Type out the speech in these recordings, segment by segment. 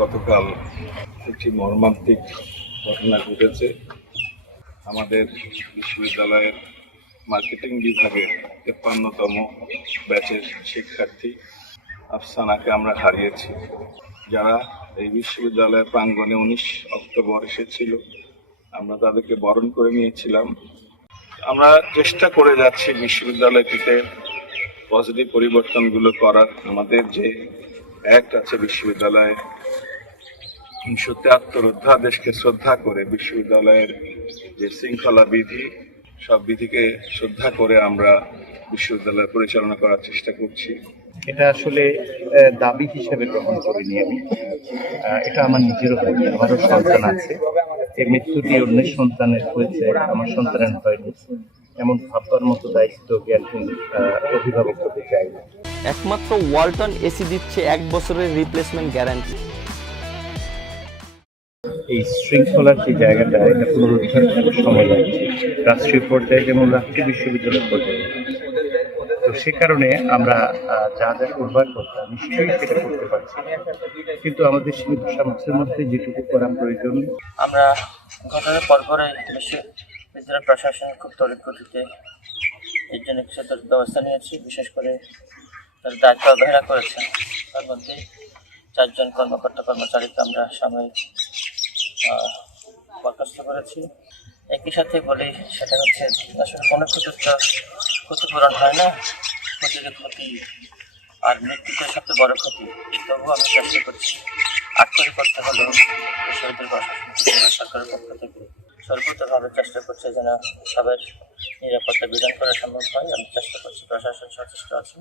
গতকাল একটি মর্মান্তিক ঘটনা ঘটেছে। আমাদের বিশ্ববিদ্যালয়ের মার্কেটিং বিভাগের তেপ্পান্নতম ব্যাচের শিক্ষার্থী আফসানাকে আমরা হারিয়েছি। যারা এই বিশ্ববিদ্যালয়ের প্রাঙ্গণে উনিশ অক্টোবর এসেছিল, আমরা তাদেরকে বরণ করে নিয়েছিলাম। আমরা চেষ্টা করে যাচ্ছি বিশ্ববিদ্যালয়টিতে পজিটিভ পরিবর্তনগুলো করার। আমাদের যে অ্যাক্ট আছে বিশ্ববিদ্যালয়ে উনিশশো তেহাত্তর অধ্যাদেশকে শ্রদ্ধা করে বিশ্ববিদ্যালয়ের যে শৃঙ্খলা বিধি সব বিধিকে শ্রদ্ধা করে আমরা বিশ্ববিদ্যালয় পরিচালনা করার চেষ্টা করছি। এটা আসলে দাবি হিসেবে গ্রহণ করিনি আমি। এটা আমার নিজেরও ভাই আমারও সন্তান আছে। যে মৃত্যুটি অন্যের সন্তানের হয়েছে আমার সন্তানের হয়নি। এমন ভাববার মতো দায়িত্ব জ্ঞানহীন অভিভাবক হতে চাই একমাত্র ওয়ালটন এসি দিচ্ছে এক বছরের রিপ্লেসমেন্ট গ্যারান্টি এই শৃঙ্খলার যে জায়গাটা, এটা পুনরুদ্ধার সময় লাগছে রাষ্ট্রীয় পর্যায়ে যেমন রাষ্ট্রীয় বিশ্ববিদ্যালয় পর্যায়ে। তো সে কারণে আমরা যা যা করবার কথা, নিশ্চয়ই সেটা করতে পারছি। কিন্তু আমাদের সীমিত সামর্থ্যের মধ্যে যেটুকু করা প্রয়োজন। আমরা ঘটনার পরপরে বিশ্ববিদ্যালয় প্রশাসন খুব তড়িৎ গতিতে এর জন্য কিছু ব্যবস্থা নিয়েছি। বিশেষ করে তার দায়িত্ব অবহেলা করেছেন তার মধ্যে চারজন কর্মকর্তা কর্মচারীকে আমরা সাময়িক বরখাস্ত করেছি। একই সাথে বলি, সেটা হচ্ছে আসলে কোনো তো ক্ষতিপূরণ হয় না। ক্ষতির ক্ষতি আর মৃত্যুতে সবচেয়ে বড় ক্ষতি। তবুও আমি চেষ্টা করছি আটকরি করতে হলেও প্রশাসন সরকারের পক্ষ থেকে সর্বোচ্চভাবে চেষ্টা করছে যেন সবার নিরাপত্তা বিধান করা সম্ভব হয়। আমি চেষ্টা করছি, প্রশাসন সচেষ্ট আছে।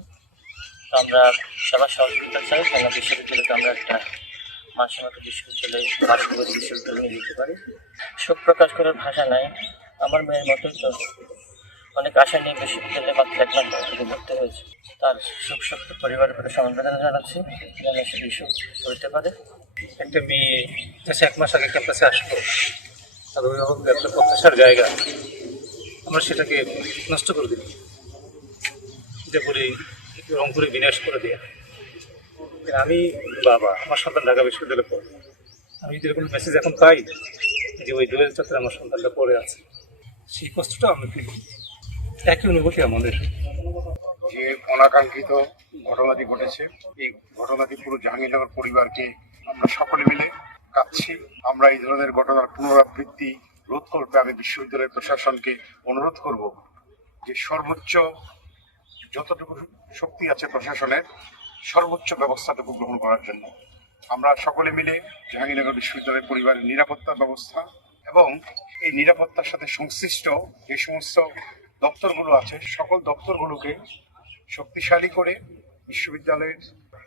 তো আমরা সবার সহযোগিতা চাই। কেন বিশ্ববিদ্যালয়কে আমরা একটা মানসম্মত বিশ্ববিদ্যালয়ে বাস্তবাদী বিশ্ববিদ্যালয় দিতে পারি। শোক প্রকাশ করার ভাষা নাই। আমার মেয়ের মতোই তো। অনেক আশা নিয়ে বিশ্ববিদ্যালয়ে মাত্র এক মাস থেকে ভর্তি হয়েছে। তার সুখ শক্ত পরিবারের প্রতি সমবেদনা জানাচ্ছি। যেন সে সুখ করতে পারে। একটা মেয়ে দেশে এক মাস আগে ক্যাম্পাসে আসলো। তার অভিভাবকদের একটা প্রত্যাশার জায়গা। আমরা সেটাকে নষ্ট করে দিই যে বলি রংপুরে বিনাশ করে কিন্তু আমি বাবা, আমার সন্তান ঢাকা বিশ্ববিদ্যালয়ে পড়ে। আমি যদি এরকম মেসেজ এখন পাই যে ওই দুয়ের ছাত্রে আমার সন্তানটা পড়ে আছে, সেই কষ্টটা আমি ফিল করি। একই অনুভূতি আমাদের। যে অনাকাঙ্ক্ষিত ঘটনাটি ঘটেছে, এই ঘটনাটি পুরো জাহাঙ্গীরনগর পরিবারকে আমরা সকলে মিলে কাঁদছি। আমরা এই ধরনের ঘটনার পুনরাবৃত্তি রোধ করতে আমি বিশ্ববিদ্যালয় প্রশাসনকে অনুরোধ করব যে সর্বোচ্চ যতটুকু শক্তি আছে প্রশাসনের সর্বোচ্চ ব্যবস্থাটুকু গ্রহণ করার জন্য। আমরা সকলে মিলে জাহাঙ্গীরনগর বিশ্ববিদ্যালয়ের পরিবারের নিরাপত্তা ব্যবস্থা এবং এই নিরাপত্তার সাথে সংশ্লিষ্ট যে সমস্ত দপ্তরগুলো আছে সকল দপ্তরগুলোকে শক্তিশালী করে বিশ্ববিদ্যালয়ের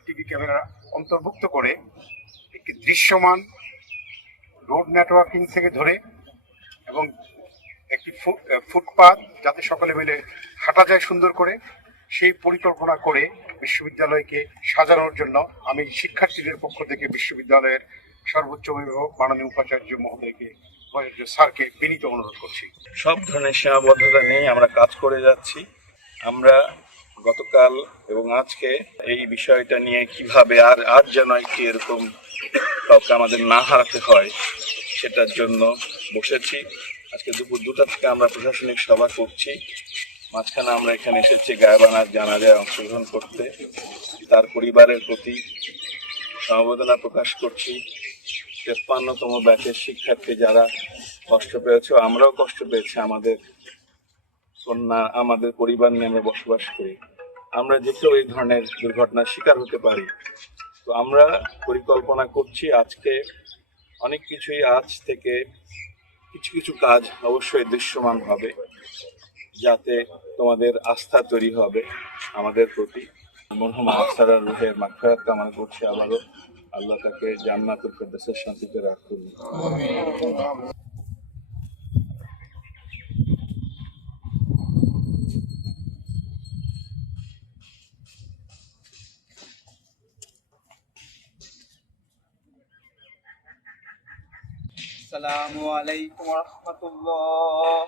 টিভি ক্যামেরা অন্তর্ভুক্ত করে একটি দৃশ্যমান রোড নেটওয়ার্কিং থেকে ধরে এবং একটি ফু- আহ, ফুটপাত যাতে সকলে মিলে হাঁটা যায় সুন্দর করে সেই পরিকল্পনা করে বিশ্ববিদ্যালয়কে সাজানোর জন্য আমি শিক্ষার্থীদের পক্ষ থেকে বিশ্ববিদ্যালয়ের সর্বোচ্চ অভিভাবক মাননীয় উপাচার্য মহোদয়কে, উপাচার্য স্যারকে বিনীত অনুরোধ করছি। সব ধরনের সীমাবদ্ধতা নিয়ে আমরা কাজ করে যাচ্ছি। আমরা গতকাল এবং আজকে এই বিষয়টা নিয়ে কীভাবে আর আর যেন একটি এরকম কাউকে আমাদের না হারাতে হয়, সেটার জন্য বসেছি। আজকে দুপুর দুটা থেকে আমরা প্রশাসনিক সভা করছি। মাঝখানে আমরা এখানে এসেছি গায়বানার জানাজায় অংশগ্রহণ করতে। তার পরিবারের প্রতি সমবেদনা প্রকাশ করছি। তেপ্পান্নতম ব্যাচের শিক্ষার্থী যারা কষ্ট পেয়েছে, আমরাও কষ্ট পেয়েছি আমাদের কন্যা, আমাদের পরিবার নিয়ে আমরা বসবাস করি। আমরা যে কেউ এই ধরনের দুর্ঘটনার শিকার হতে পারি। তো আমরা পরিকল্পনা করছি আজকে অনেক কিছুই আজ থেকে কিছু কিছু কাজ অবশ্যই দৃশ্যমান হবে। যাতে তোমাদের আস্থা তৈরি হবে আমাদের প্রতি। মরহুম মাখরাত কামনা আবারও। আল্লাহ তাকে শান্তিতে আলাইকুম রহমতুল্লাহ।